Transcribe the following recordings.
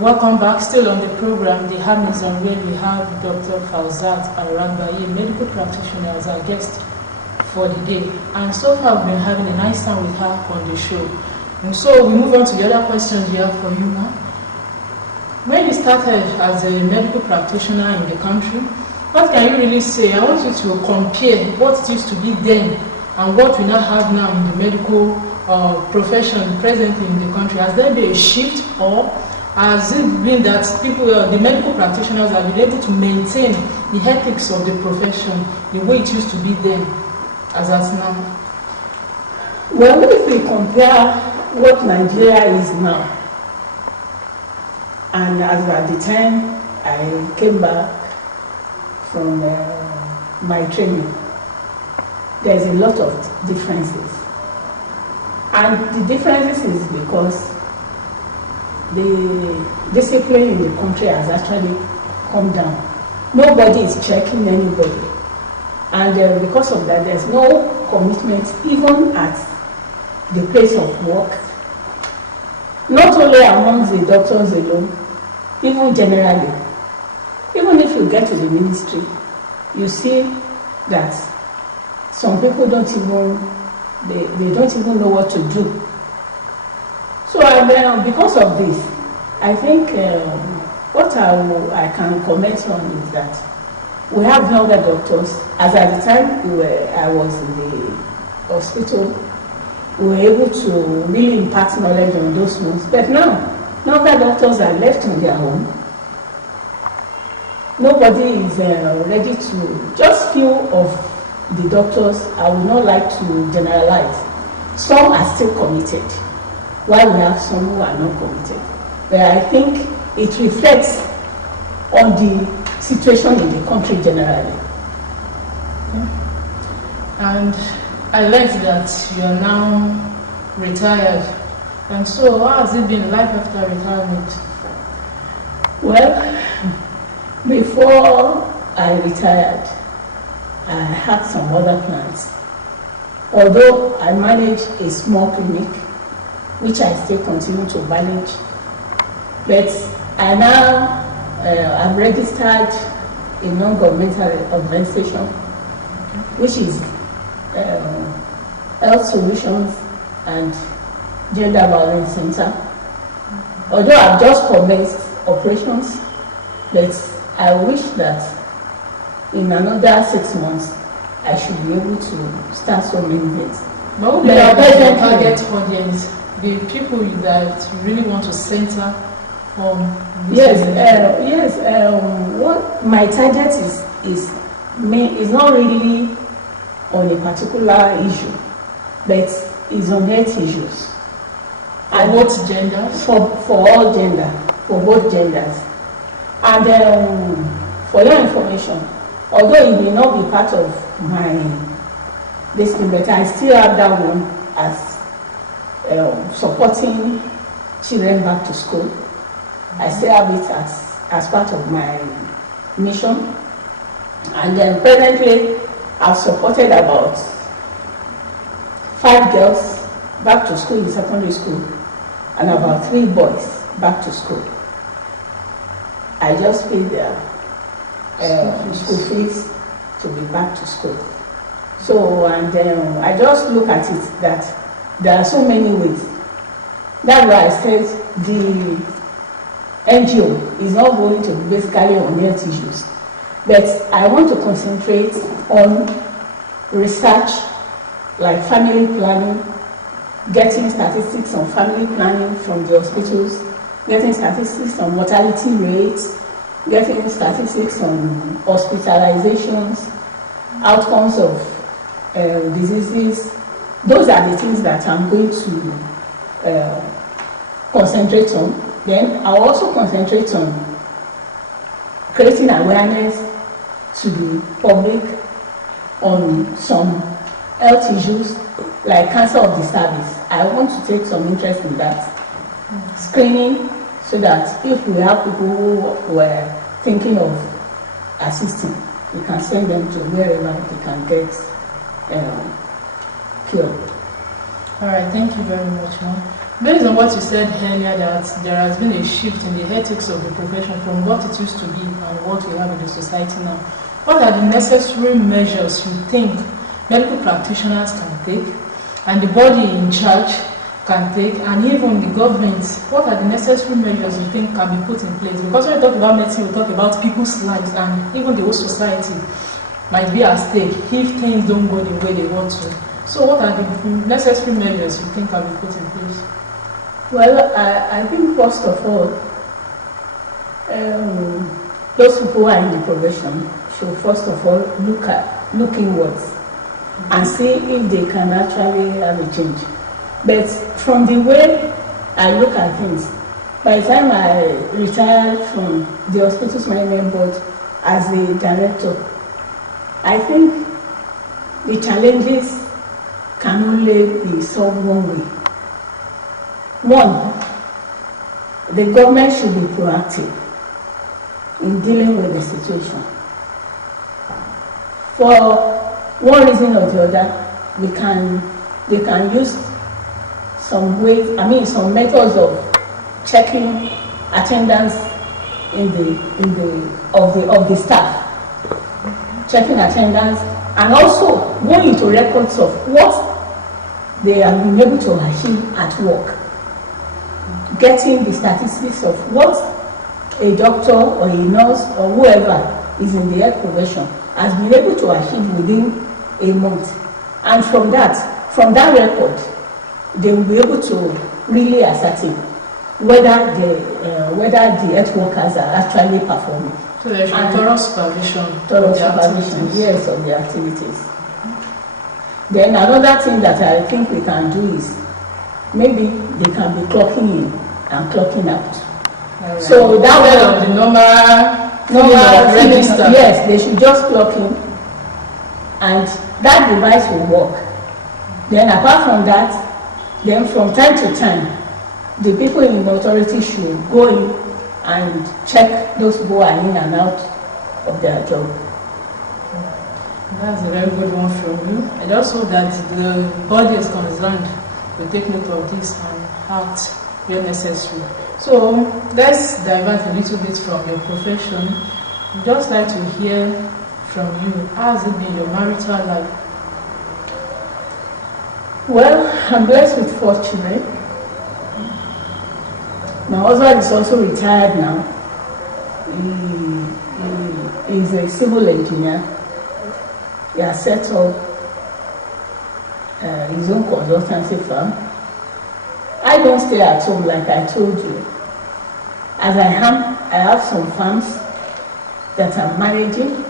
welcome back. Still on the program, the Hamilton, where we have Dr. Faozat Aragbaye, medical practitioner, as our guest for the day. And so far, we've been having a nice time with her on the show. And so we move on to the other questions we have for you now. When you started as a medical practitioner in the country, what can you really say? I want you to compare what it used to be then and what we now have now in the medical profession presently in the country. Has there been a shift, or has it been that people, the medical practitioners, have been able to maintain the ethics of the profession the way it used to be then as at now? Well, if we compare what Nigeria is now, and as at the time I came back from my training, there's a lot of differences. And the differences is because the discipline in the country has actually come down. Nobody is checking anybody. And because of that, there's no commitment even at the place of work. Not only amongst the doctors alone, even generally. Even if you get to the ministry, you see that some people don't even know what to do. So because of this, I think what I can comment on is that we have younger doctors. As at the time I was in the hospital, we were able to really impart knowledge on those ones. But now, younger doctors are left on their own. Nobody is ready to, just few of the doctors, I would not like to generalize. Some are still committed, while we have some who are not committed. But I think it reflects on the situation in the country generally. Okay. And I learned that you are now retired. And so how has it been life after retirement? Well, before I retired, I had some other plans. Although I manage a small clinic, which I still continue to manage, but I now am registered in non-governmental organization, which is Health Solutions and Gender Violence Center. Although I've just commenced operations, but I wish that in another 6 months, I should be able to start so many things. But what would be your target audience? The people that you really want to center on? What my target is not really on a particular issue, but is on health issues. And what genders? For all gender, for both genders. And for your information, although it may not be part of my business, but I still have that one as supporting children back to school. I still have it as part of my mission. And then presently, I've supported about 5 girls back to school in secondary school and about 3 boys back to school. I just paid their school fees to be back to school. So, and I just look at it that there are so many ways. That's why I said the NGO is not going to be basically on health issues, but I want to concentrate on research like family planning, getting statistics on family planning from the hospitals, getting statistics on mortality rates, getting statistics on hospitalizations, outcomes of diseases. Those are the things that I'm going to concentrate on. Then I'll also concentrate on creating awareness to the public on some health issues like cancer of the cervix. I want to take some interest in that. Screening, so that if we have people who were thinking of assisting, we can send them to wherever they can get cured. All right, thank you very much, ma'am. Based on what you said earlier, that there has been a shift in the ethics of the profession from what it used to be and what we have in the society now, what are the necessary measures you think medical practitioners can take, and the body in charge can take, and even the government, what are the necessary measures you think can be put in place? Because when we talk about medicine, we talk about people's lives, and even the whole society might be at stake if things don't go the way they want to. So what are the necessary measures you think can be put in place? Well, I think first of all, those people who are in the profession should first of all look inwards and see if they can actually have a change. But from the way I look at things, by the time I retired from the Hospital's Management Board as the director, I think the challenges can only be solved one way. One, the government should be proactive in dealing with the situation. For one reason or the other, they can use some ways, some methods of checking attendance of the staff, checking attendance, and also going into records of what they have been able to achieve at work, getting the statistics of what a doctor or a nurse or whoever is in the health profession has been able to achieve within a month. And from that record, they will be able to really ascertain whether the health workers are actually performing. So there should be thorough supervision. Yes, of the activities. Then another thing that I think we can do is maybe they can be clocking in and clocking out. Right. So that way of the normal register. Yes, they should just clock in, and that device will work. Then apart from that, then from time to time, the people in the authority should go in and check those people who are in and out of their job. That's a very good one from you. And also that the body is concerned will take note of this and act where necessary. So let's divert a little bit from your profession. I'd just like to hear from you. How has it been your marital life? Well, I'm blessed with 4 children. My husband is also retired now. He is a civil engineer. He has set up his own consultancy firm. I don't stay at home like I told you. As I have some farms that I'm managing.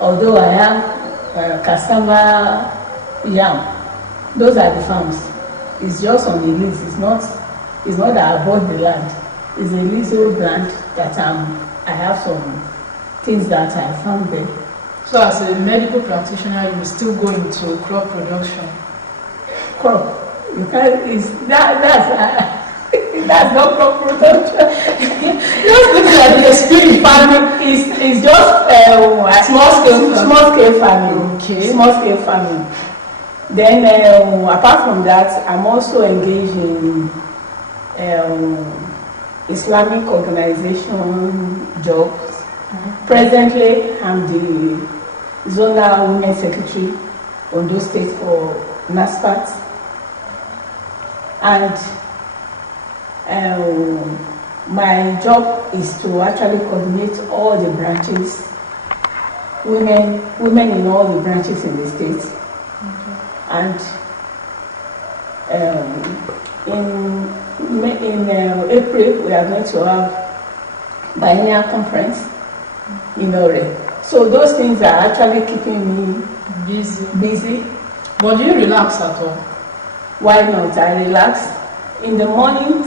Although I have cassava, yam. Those are the farms. It's just on the lease. It's not that I bought the land. It's a leasehold land that I have some things that I found there. So as a medical practitioner, you will still go into crop production? Crop? You can't, that's not crop production. Just look at the spirit farming is just small scale farming. Okay. Small scale farming. Then apart from that, I'm also engaged in Islamic organization jobs. Presently, I'm the Zonal Women Secretary Ondo State for NASPAT. And my job is to actually coordinate all the branches, women in all the branches in the state. And in April, we are going to have biennial conference in Ore. So those things are actually keeping me busy. But do you relax at all? Why not? I relax. In the mornings,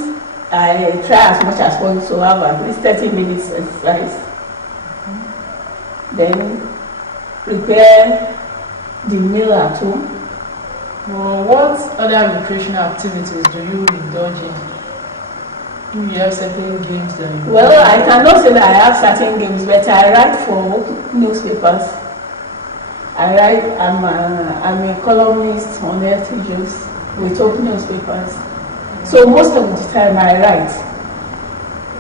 I try as much as possible to have at least 30 minutes exercise. Then prepare the meal at home. Well, what other recreational activities do you indulge in? Do you have certain games that you Well, I cannot say that I have certain games, but I write for newspapers. I'm a columnist on health issues with open newspapers. So most of the time I write.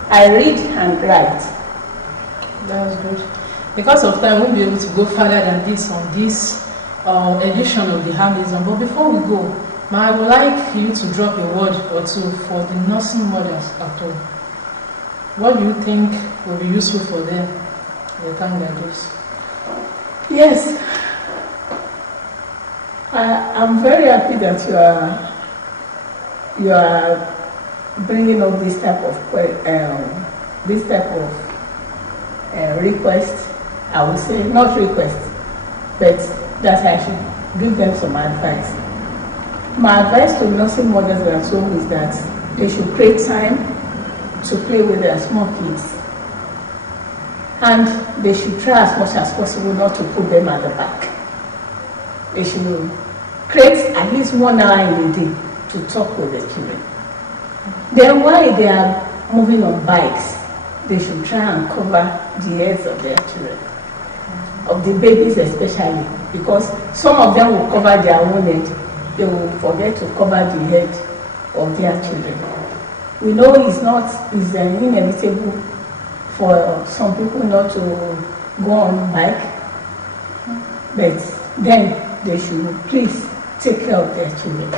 I read and write. That's good. Because of time, we'll be able to go further than this on this edition of the Harmism. But before we go, I would like you to drop a word or two for the nursing mothers at home. What do you think will be useful for them in a time like this? Yes, I'm very happy that you are bringing up this type of request. I would say not request, but that I should give them some advice. My advice to nursing mothers at home is that they should create time to play with their small kids, and they should try as much as possible not to put them at the back. They should create at least 1 hour in a day to talk with the children. Then while they are moving on bikes, they should try and cover the heads of their children, of the babies especially, because some of them will cover their own head. They will forget to cover the head of their children. We know it's inevitable for some people not to go on bike, but then they should please take care of their children.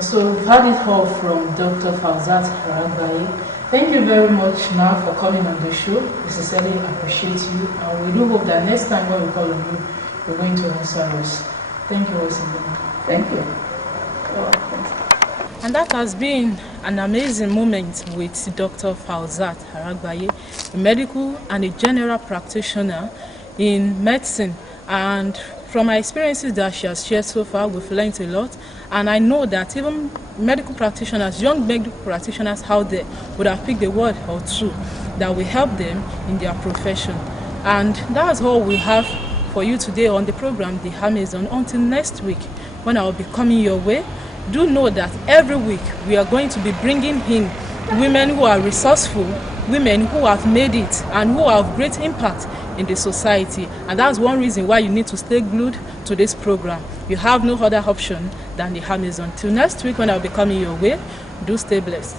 So we've had it all from Dr. Faozat Aragbaye. Thank you very much, Ma, for coming on the show. We sincerely appreciate you, and we do hope that next time when we call on you, you're going to answer us. Thank you once again. Thank you. And that has been an amazing moment with Dr. Faozat Aragbaye, a medical and a general practitioner in medicine. And from my experiences that she has shared so far, we've learned a lot. And I know that even medical practitioners, young medical practitioners out there, would have picked a word or two that will help them in their profession. And that's all we have for you today on the program, The Harmism. Until next week, when I will be coming your way, do know that every week we are going to be bringing in women who are resourceful, women who have made it and who have great impact in the society. And that's one reason why you need to stay glued to this program. You have no other option than The Harmism. Till next week when I will be coming your way, do stay blessed.